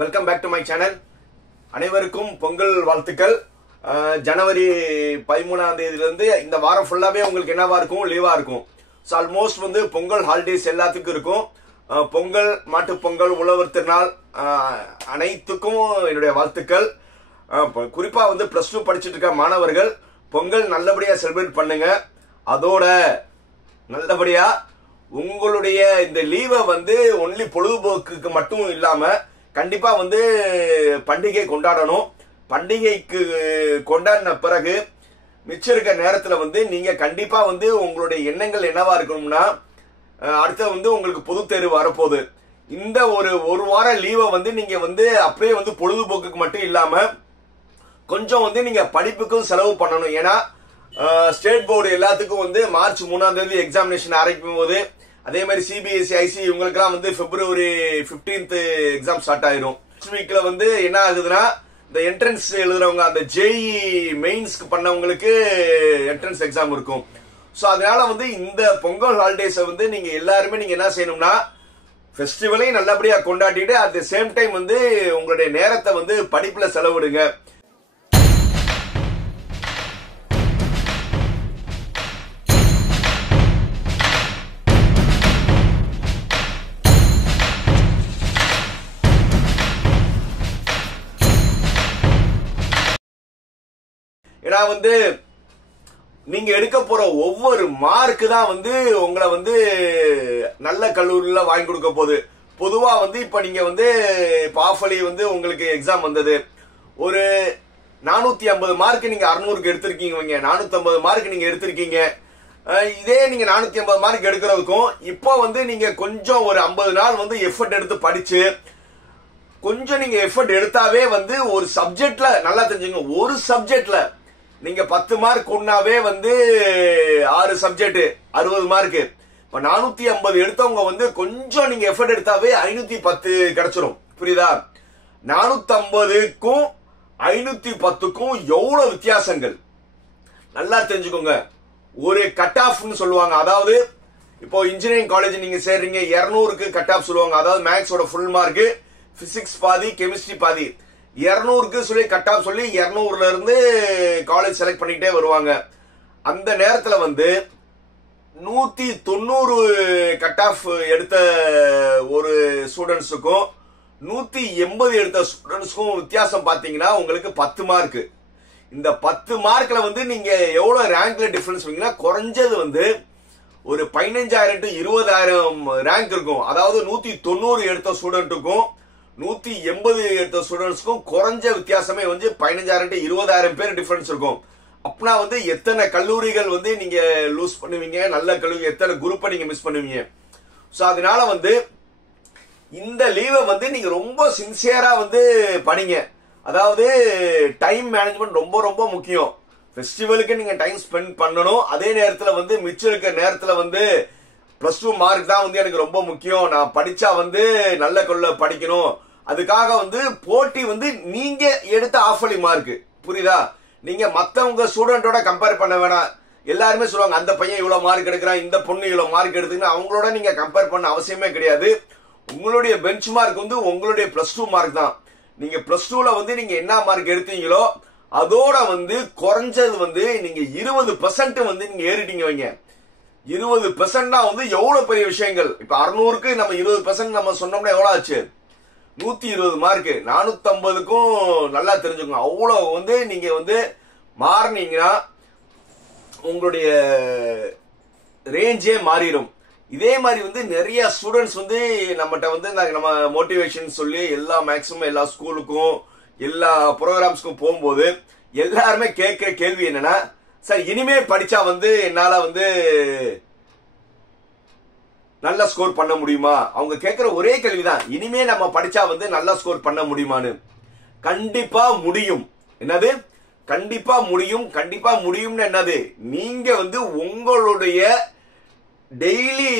Welcome back to my channel. அனைவருக்கும் பொங்கல் வாழ்த்துக்கள். ஜனவரி 13ஆம் தேதியிலிருந்து இந்த வாரம் ஃபுல்லாவே உங்களுக்கு என்னவா இருக்கும், லீவா இருக்கும். ஸோ ஆல்மோஸ்ட் வந்து பொங்கல் ஹாலிடேஸ் எல்லாத்துக்கும் இருக்கும். பொங்கல், மாட்டுப் பொங்கல், உழவர் திருநாள் அனைத்துக்கும் என்னுடைய வாழ்த்துக்கள். குறிப்பா வந்து +2 படிச்சுட்டு இருக்க மாணவர்கள் பொங்கல் நல்லபடியா செலிப்ரேட் பண்ணுங்க. அதோட நல்லபடியா உங்களுடைய இந்த லீவை வந்து ஒன்லி பொழுதுபோக்குக்கு மட்டும் இல்லாம கண்டிப்பா வந்து பண்டிகை கொண்டாடணும். பண்டிகைக்கு கொண்டாடின பிறகு மிச்சம் இருக்க நேரத்துல வந்து நீங்க கண்டிப்பா வந்து உங்களுடைய எண்ணங்கள் என்னவா இருக்கணும்னா, அடுத்த வந்து உங்களுக்கு பொது தேர்வு வரப்போகுது. இந்த ஒரு வார லீவை வந்து நீங்க வந்து அப்படியே வந்து பொழுதுபோக்குக்கு மட்டும் இல்லாம கொஞ்சம் வந்து நீங்க படிப்புக்கும் செலவு பண்ணணும். ஏன்னா ஸ்டேட் போர்டு எல்லாத்துக்கும் வந்து மார்ச் 3ஆம் தேதி எக்ஸாமினேஷன் ஆரம்பிக்கும் போது, அதே மாதிரி சிபிஎஸ்சி, ஐசி இவங்களுக்குலாம் வந்து February 15th எக்ஸாம் ஸ்டார்ட் ஆயிரும். நெக்ஸ்ட் வீக்ல வந்து என்ன ஆகுதுன்னா, இந்த என்ட்ரன்ஸ் எழுதுறவங்க, அந்த ஜேஇ மெயின்ஸ்க்கு பண்ணவங்களுக்கு என்ட்ரன்ஸ் எக்ஸாம் இருக்கும். ஸோ அதனால வந்து இந்த பொங்கல் ஹாலிடேஸை வந்து நீங்க எல்லாருமே நீங்க என்ன செய்யணும்னா, ஃபெஸ்டிவலையும் நல்லபடியா கொண்டாடிட்டு அட் த சேம் டைம் வந்து உங்களுடைய நேரத்தை வந்து படிப்புல செலவிடுங்க. ஏன்னா வந்து நீங்க எடுக்க போற ஒவ்வொரு மார்க்கு தான் வந்து உங்களை வந்து நல்ல கல்லூரியில வாங்கி கொடுக்க போகுது. பொதுவா வந்து இப்ப நீங்க வந்து பாஃபலி வந்து உங்களுக்கு எக்ஸாம் வந்தது, ஒரு 450 மார்க் நீங்க 600க்கு எடுத்திருக்கீங்க, 450 மார்க் நீங்க எடுத்திருக்கீங்க. இதே நீங்க 450 மார்க் எடுக்கிறதுக்கும் இப்போ வந்து நீங்க கொஞ்சம் ஒரு 50 நாள் வந்து எஃபர்ட் எடுத்து படிச்சு கொஞ்சம் நீங்க எஃபர்ட் எடுத்தாவே வந்து ஒரு சப்ஜெக்ட்ல நல்லா தெரிஞ்சுங்க. ஒரு சப்ஜெக்ட்ல நீங்க 10 மார்க் கொண்டாவே வந்து 6 சப்ஜெக்ட் 60 மார்க். இப்ப 450 எடுத்தவங்க வந்து கொஞ்சம் நீங்க எஃபர்ட் எடுத்தாவே 510 கிடைச்சிரும். புரியுதா? 450க்கும் 510க்கும் எவ்வளவு வித்தியாசங்கள் நல்லா தெரிஞ்சுக்கோங்க. ஒரு கட் ஆஃப்னு சொல்லுவாங்க. அதாவது இப்போ இன்ஜினியரிங் காலேஜ் நீங்க சேர்றீங்க, 200க்கு கட் ஆஃப் சொல்லுவாங்க. அதாவது மேக்ஸோட ஃபுல் மார்க், பிசிக்ஸ் பாதி, கெமிஸ்ட்ரி பாதி. 200க்கு சொல்லி கட் ஆஃப் சொல்லி 200ல இருந்து காலேஜ் செலக்ட் பண்ணிக்கிட்டே வருவாங்க. அந்த நேரத்துல வந்து 190 கட் ஆஃப் எடுத்த ஒரு ஸ்டூடெண்ட்ஸுக்கும் 180 எடுத்த ஸ்டூடெண்ட்ஸுக்கும் வித்தியாசம் பாத்தீங்கன்னா உங்களுக்கு 10 மார்க். இந்த 10 மார்க்ல வந்து நீங்க எவ்வளவு ரேங்க்ல டிஃபரன்ஸ் பண்ணீங்கன்னா குறைஞ்சது வந்து ஒரு 15,000 to 20,000 ரேங்க் இருக்கும். அதாவது 190 எடுத்த ஸ்டூடெண்ட்டுக்கும் 180 எடுத்த ஸ்டூடெண்ட்ஸ்க்கும் குறைஞ்ச வித்தியாசமே வந்து 15,000 to 20,000 பேர் டிஃபரன்ஸ் இருக்கும். அப்படின்னா வந்து எத்தனை கல்லூரிகள் வந்து நீங்க லூஸ் பண்ணுவீங்க, நல்ல கல்லூரி எத்தனை குரூப்பை நீங்க மிஸ் பண்ணுவீங்க. ஸோ அதனால வந்து இந்த லீவை வந்து நீங்க ரொம்ப சின்சியரா வந்து படிங்க. அதாவது டைம் மேனேஜ்மெண்ட் ரொம்ப ரொம்ப முக்கியம். ஃபெஸ்டிவலுக்கு நீங்க டைம் ஸ்பெண்ட் பண்ணணும். அதே நேரத்தில் வந்து மிச்சம் இருக்க நேரத்தில் வந்து +2 மார்க் தான் வந்து எனக்கு ரொம்ப முக்கியம், நான் படிச்சா வந்து நல்ல கொள்ள படிக்கணும். அதுக்காக வந்து போட்டி வந்து நீங்க எடுத்த ஆஃபலி மார்க். புரியுதா? நீங்க மத்தவங்க ஸ்டூடெண்டோட கம்பேர் பண்ண வேணாம். எல்லாருமே சொல்லுவாங்க அந்த பையன் இவ்வளவு மார்க் எடுக்கிறான், இந்த பொண்ணு இவ்வளவு மார்க் எடுத்துன்னு. அவங்களோட நீங்க கம்பேர் பண்ண அவசியமே கிடையாது. உங்களுடைய பெஞ்ச் மார்க் வந்து உங்களுடைய +2 மார்க் தான். நீங்க +2ல வந்து நீங்க என்ன மார்க் எடுத்தீங்களோ அதோட வந்து குறைஞ்சது வந்து நீங்க 20% வந்து நீங்க ஏறிட்டீங்க வைங்க. 20% வந்து எவ்வளவு பெரிய விஷயங்கள். இப்ப 600க்கு நம்ம 20% நம்ம சொன்னோம்னா எவ்வளவு ஆச்சு? 120 மார்க். 450க்கும் நல்லா தெரிஞ்சுக்கோங்க. அவ்வளவு வந்து நீங்க வந்து மாறினீங்கன்னா உங்களுடைய ரேஞ்சே மாறிடும். இதே மாதிரி வந்து நிறைய ஸ்டூடெண்ட்ஸ் வந்து நம்மகிட்ட வந்து நம்ம மோட்டிவேஷன் சொல்லி மேக்ஸிமம் எல்லா ஸ்கூலுக்கும் எல்லா ப்ரோக்ராம்ஸ்க்கும் போகும்போது எல்லாருமே கேட்கிற கேள்வி என்னன்னா, சார் இனிமே படிச்சா வந்து என்னால வந்து நல்ல ஸ்கோர் பண்ண முடியுமா? அவங்க கேட்கிற ஒரே கேள்விதான், இனிமே நம்ம படிச்சா வந்து நல்ல ஸ்கோர் பண்ண முடியுமான்னு. கண்டிப்பா முடியும். என்னது? கண்டிப்பா முடியும். கண்டிப்பா முடியும்னு என்னது? நீங்க வந்து உங்களுடைய டெய்லி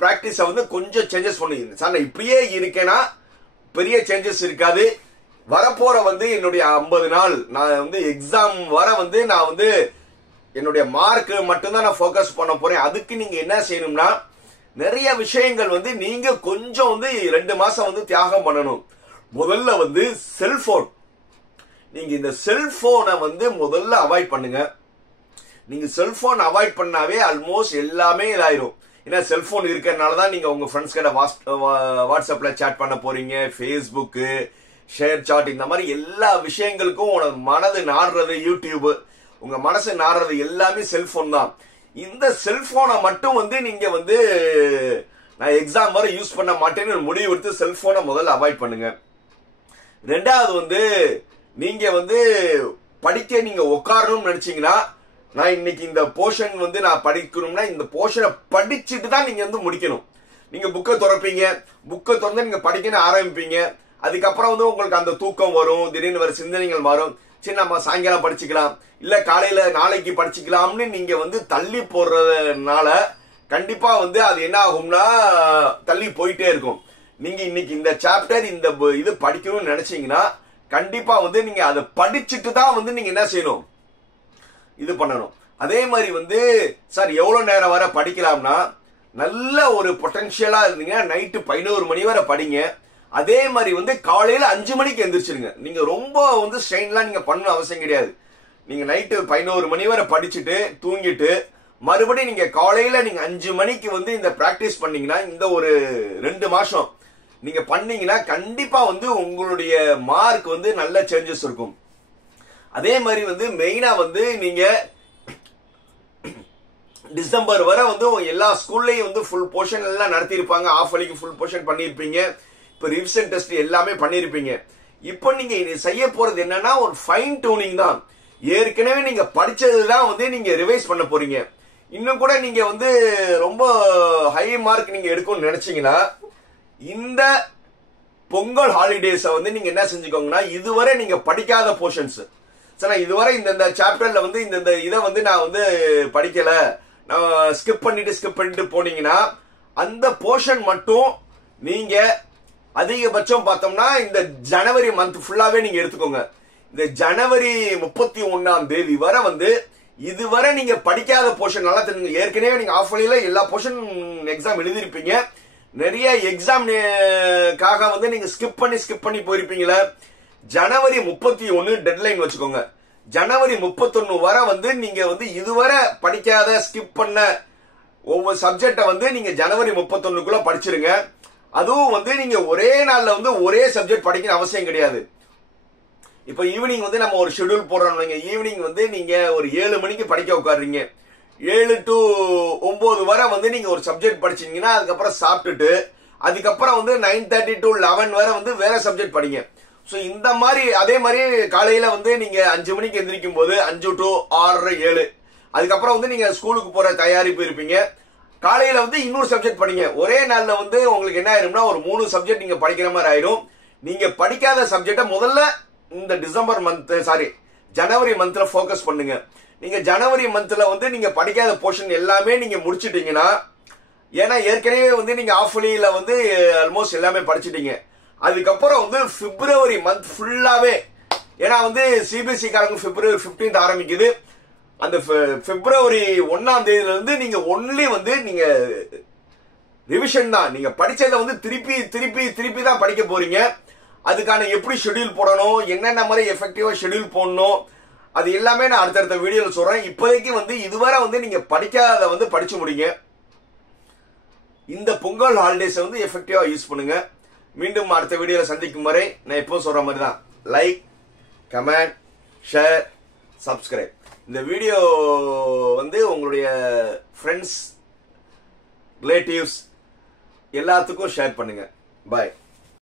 பிராக்டிஸ வந்து கொஞ்சம் சேஞ்சஸ் பண்ணுவீங்க. சார் நான் இப்படியே இருக்கேன்னா பெரிய சேஞ்சஸ் இருக்காது. வரப்போற வந்து என்னுடைய 50 நாள் நான் வந்து எக்ஸாம் வர வந்து நான் வந்து என்னுடைய மார்க் மட்டும்தான் நான் ஃபோக்கஸ் பண்ண போறேன். அதுக்கு நீங்க என்ன செய்யணும்னா, நிறைய விஷயங்கள் வந்து நீங்க கொஞ்சம் வந்து 2 மாசம் வந்து தியாகம் பண்ணணும். முதல்ல வந்து செல்போன். நீங்க இந்த செல்போனை வந்து முதல்ல அவாய்ட் பண்ணுங்க. நீங்க செல்போன் அவாய்ட் பண்ணாவே ஆல்மோஸ்ட் எல்லாமே இதாயிரும். ஏன்னா செல்போன் இருக்கிறதுனால தான் நீங்க உங்க ஃப்ரெண்ட்ஸ் கிட்ட வாட்ஸ்அப்ல சேட் பண்ண போறீங்க, ஃபேஸ்புக்கு, ஷேர் சாட், இந்த மாதிரி எல்லா விஷயங்களுக்கும் உனக்கு மனது நாடுறது யூடியூப், உங்க மனசு நாடுறது எல்லாமே செல்போன் தான். இந்த செல்போனை மட்டும் வந்து நீங்க வந்து நான் எக்ஸாம் வரை யூஸ் பண்ண மாட்டேன்னு முடிவு எடுத்து செல்போனை முதல்ல அவாய்ட் பண்ணுங்க. ரெண்டாவது வந்து நீங்க வந்து படிக்க நீங்க உட்காரணும்னு நினைச்சீங்கன்னா, நான் இன்னைக்கு இந்த போர்ஷன் வந்து நான் படிக்கணும்னா இந்த போர்ஷனை படிச்சுட்டு தான் நீங்க வந்து முடிக்கணும். நீங்க புக்கை திறப்பீங்க, புக்கை திறந்து நீங்க படிக்கணும் ஆரம்பிப்பீங்க. அதுக்கப்புறம் வந்து உங்களுக்கு அந்த தூக்கம் வரும், திடீர்னு வர சிந்தனைகள் மாறும். சரி நம்ம சாயங்காலம் படிச்சுக்கலாம், இல்ல காலையில நாளைக்கு படிச்சுக்கலாம்னு நீங்க வந்து தள்ளி போடுறதுனால கண்டிப்பா வந்து அது என்ன ஆகும்னா தள்ளி போயிட்டே இருக்கும். நீங்க இன்னைக்கு இந்த சாப்டர் இந்த இது படிக்கணும்னு நினைச்சீங்கன்னா கண்டிப்பா வந்து நீங்க அதை படிச்சுட்டு தான் வந்து நீங்க என்ன செய்யணும், இது பண்ணணும். அதே மாதிரி வந்து சார் எவ்வளவு நேரம் வரை படிக்கலாம்னா, நல்ல ஒரு பொட்டன்ஷியலா இருந்தீங்க நைட்டு 11 மணி வரை படிங்க. அதே மாதிரி வந்து காலையில 5 மணிக்கு எந்திரிச்சிருங்க. நீங்க ரொம்ப வந்து ஸ்ட்ரெயின்லாம் நீங்க பண்ண அவசியம் கிடையாது. நீங்க நைட்டு 11 மணி வரை படிச்சுட்டு தூங்கிட்டு மறுபடியும் நீங்க காலையில நீங்க 5 மணிக்கு வந்து இந்த பிராக்டிஸ் பண்ணீங்கன்னா, இந்த ஒரு 2 மாசம் நீங்க பண்ணீங்கன்னா கண்டிப்பா வந்து உங்களுடைய மார்க் வந்து நல்ல சேஞ்சஸ் இருக்கும். அதே மாதிரி வந்து மெயினா வந்து நீங்க டிசம்பர் வரை வந்து எல்லா ஸ்கூல்லையும் வந்து ஃபுல் போர்ஷன் எல்லாம் நடத்திருப்பாங்க. ஆஃப் வலிக்கு ஃபுல் போர்ஷன் பண்ணிருப்பீங்க. இப்ப ரிவிஷன் டெஸ்ட் எல்லாமே பண்ணிருப்பீங்க. இப்போ நீங்க செய்ய போறது என்னன்னா ஒரு ஃபைன் டியூனிங் தான். ஏற்கனவே நீங்க படிச்சதுதான் வந்து நீங்க ரிவைஸ் பண்ண போறீங்க. இன்னும் கூட நீங்க வந்து ரொம்ப ஹை மார்க் நீங்க எடுக்கணும்னு நினைச்சீங்கன்னா, இந்த பொங்கல் ஹாலிடேஸ வந்து நீங்க என்ன செஞ்சுக்கோங்கன்னா, இதுவரை நீங்க படிக்காத போர்ஷன்ஸ், சார் இதுவரை இந்த சாப்டர்ல வந்து இந்த இதை வந்து நான் வந்து படிக்கல, நான் ஸ்கிப் பண்ணிட்டு போனீங்கன்னா அந்த போர்ஷன் மட்டும் நீங்க அதிகபட்சம் பார்த்தோம்னா இந்த ஜனவரி மந்த் ஃபுல்லாவே நீங்க எடுத்துக்கோங்க. இந்த ஜனவரி 31ஆம் தேதி வரை வந்து இதுவரை நீங்க படிக்காத போர்ஷன் நல்லா தெரிஞ்சுங்க. ஏற்கனவே நீங்க ஆஃப் வழியில எல்லா போர்ஷன் எக்ஸாம் எழுதிருப்பீங்க. நிறைய எக்ஸாம்காக வந்து நீங்க ஸ்கிப் பண்ணி போயிருப்பீங்களா. ஜனவரி 31 டெட்லைன் வச்சுக்கோங்க. ஜனவரி 31 வரை வந்து நீங்க வந்து இதுவரை படிக்காத ஸ்கிப் பண்ண ஒவ்வொரு சப்ஜெக்ட வந்து நீங்க ஜனவரி 31க்குள்ள படிச்சிருங்க. அதுவும் வந்து நீங்க ஒரே நாள்ல வந்து ஒரே சப்ஜெக்ட் படிக்கிற அவசியம் கிடையாது. இப்ப ஈவினிங் வந்து நம்ம ஒரு ஷெட்யூல் போடுறோம். ஈவினிங் வந்து நீங்க ஒரு 7 மணிக்கு படிக்க உட்காருறீங்க. 7 to 9 வரை வந்து நீங்க ஒரு சப்ஜெக்ட் படிச்சீங்கன்னா அதுக்கப்புறம் சாப்பிட்டுட்டு அதுக்கப்புறம் வந்து 9:30 to 11 வரை வந்து வேற சப்ஜெக்ட் படிங்க. சோ இந்த மாதிரி அதே மாதிரி காலையில வந்து நீங்க 5 மணிக்கு எந்திரிக்கும் போது 5 to 6, 7 அதுக்கப்புறம் வந்து நீங்க ஸ்கூலுக்கு போற தயாரிப்பு இருப்பீங்க. காலையில வந்து இன்னொரு சப்ஜெக்ட் படிங்க. ஒரே நாள்ல வந்து உங்களுக்கு என்ன ஆயிரும்னா ஒரு 3 சப்ஜெக்ட் நீங்க படிக்கிற மாதிரி ஆயிரும். நீங்க படிக்காத சப்ஜெக்ட முதல்ல இந்த ஜனவரி மந்த்ல போக்கஸ் பண்ணுங்க. நீங்க ஜனவரி மந்த்ல வந்து நீங்க படிக்காத போர்ஷன் எல்லாமே நீங்க முடிச்சிட்டீங்கன்னா, ஏன்னா ஏற்கனவே வந்து நீங்க ஆஃப் வழியில வந்து ஆல்மோஸ்ட் எல்லாமே படிச்சிட்டீங்க. அதுக்கப்புறம் வந்து பிப்ரவரி மந்த் ஃபுல்லாவே, ஏன்னா வந்து சிபிஎஸ்இ காரங்க பிப்ரவரி 15 ஆரம்பிக்குது. அந்த பிப்ரவரி 1ஆம் தேதியில இருந்து நீங்க ஒன்லி வந்து நீங்க ரிவிஷன் தான். நீங்க படிச்சதை வந்து திருப்பி தான் படிக்க போறீங்க. அதுக்கான எப்படி ஷெட்யூல் போடணும், என்னென்ன மாதிரி எஃபெக்டிவா ஷெட்யூல் போடணும், அது எல்லாமே நான் அடுத்தடுத்த வீடியோல சொல்றேன். இப்போதைக்கு வந்து இதுவரை வந்து நீங்க படிக்காத வந்து படிச்சு முடிங்க. இந்த பொங்கல் ஹாலிடேஸ் வந்து எஃபெக்டிவா யூஸ் பண்ணுங்க. மீண்டும் அடுத்த வீடியோல சந்திக்கும் வரை நான் எப்போ சொல்ற மாதிரி தான், லைக், கமெண்ட், ஷேர், சப்ஸ்கிரைப். இந்த வீடியோ வந்து உங்களுடைய ஃப்ரெண்ட்ஸ், ரிலேட்டிவ்ஸ் எல்லாத்துக்கும் ஷேர் பண்ணுங்க. பாய்.